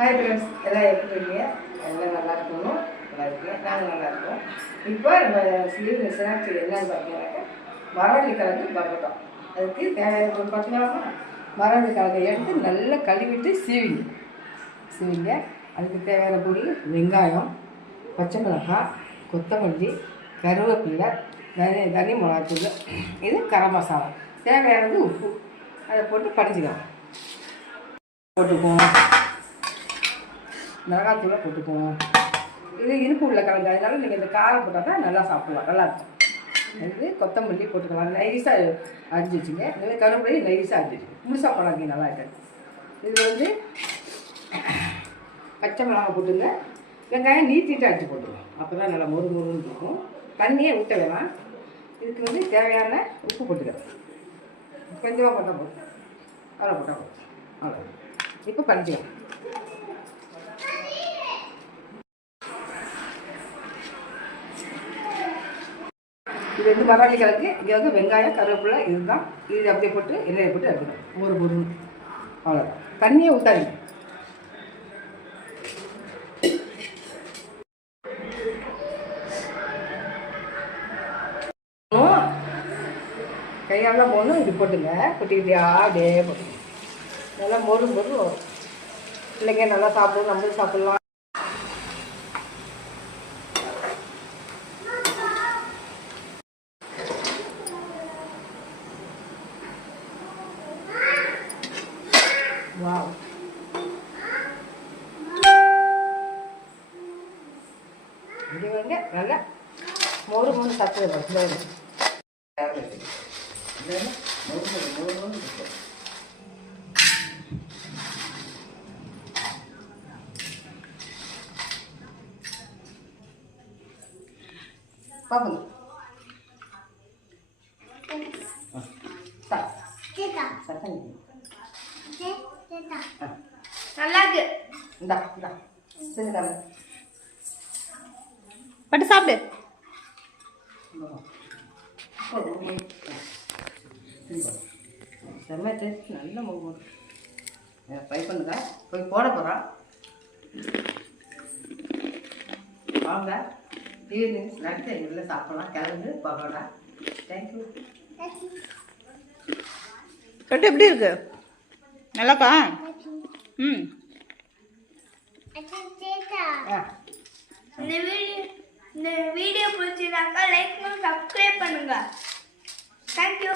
Hi friends, எல்லாம் எப்படி இருக்கீங்க? எல்லாம் நல்லா இருக்கணும். நல்லா இருக்கீங்க, நாங்கள் நல்லா இருக்கோம். இப்போ நம்ம ஸ்நாக்ஸ் என்னன்னு பார்த்தீங்கன்னாக்கா மரவள்ளி கிழங்கு பரோட்டா. அதுக்கு தேவையான பொருள் பார்த்தீங்கன்னா மரவள்ளி கிழங்கை எடுத்து நல்லா கழுவிட்டு சீவிங்க. அதுக்கு தேவையான பொருள் வெங்காயம், பச்சை மிளகாய், கொத்தமல்லி, கருவேப்பிலை, தனி மிளகாத்தூள், இது கரம் மசாலா, தேவையானது உப்பு. அதை போட்டு படிச்சுக்கலாம். போட்டுக்குவோம், மிளகாத்தூளை போட்டுக்குவோம். இது இனிப்பு உள்ள கிழங்கு, அதனால நீங்கள் இந்த காரம் போட்டால் தான் நல்லா சாப்பிடலாம், நல்லாயிருக்கும். இது கொத்தமல்லி போட்டுக்கலாம், நைஸாக அரிஞ்சு வச்சுங்க. இல்லை கருவேப்பிலையும் நைஸாக அரிஞ்சு வச்சுங்க, முழுசாக போடாதீங்க, நல்லா இருக்காது. இது பச்சை மிளகாய் போட்டுங்க. வெங்காயம் நீட்டிட்டு அரிஞ்சு போட்டுருவோம், அப்போ தான் நல்லா மொறுன்னு இருக்கும். தண்ணியே ஊற்ற வேணாம். இதுக்கு தேவையான உப்பு போட்டுக்கிறேன், கொஞ்சமாக போட்டால் போதும், அவ்வளோ போட்டால் போதும், அவ்வளோ. இப்போ பண்ணிக்கலாம். இது மரவள்ளி கிழங்கு, இங்கே வெங்காயம், கருவேப்பிலை, இதுதான். இது அப்படியே போட்டு எண்ணெயை போட்டு எடுத்துக்கணும், ஒரு பொருள், அவ்வளோதான். தண்ணியை ஊற்றாதீங்க. கையாலாம் போகணும், இப்படி போட்டுங்க, கொட்டிக்கிட்டியா அப்படியே போட்டுங்க. நல்லா மொறு வரும். பிள்ளைங்க நல்லா சாப்பிடும், நம்மளும் சாப்பிட்லாம். வாவ், இது நல்லா மொறு சாப்பிடுறது. பாப்போம் நல்லா இருக்கு. இந்தா இந்தா சின்ன பட்டு சாப்பிடு. செம்ம டேஸ்ட், நல்ல முகம். ட்ரை பண்ணுங்க, போய் போட போகிறான். வாங்க, ஈவினிங் ஸ்நாக்ஸ் எங்களை சாப்பிட்லாம். கிளம்பு பரோட்டா. தேங்க்யூ. கட்டு எப்படி இருக்கு? நல்லாப்பா. ம், இந்த வீடியோ பிடிச்சிருந்தாக்கா லைக் பண்ணி சப்ஸ்கிரைப் பண்ணுங்க. தேங்க்யூ.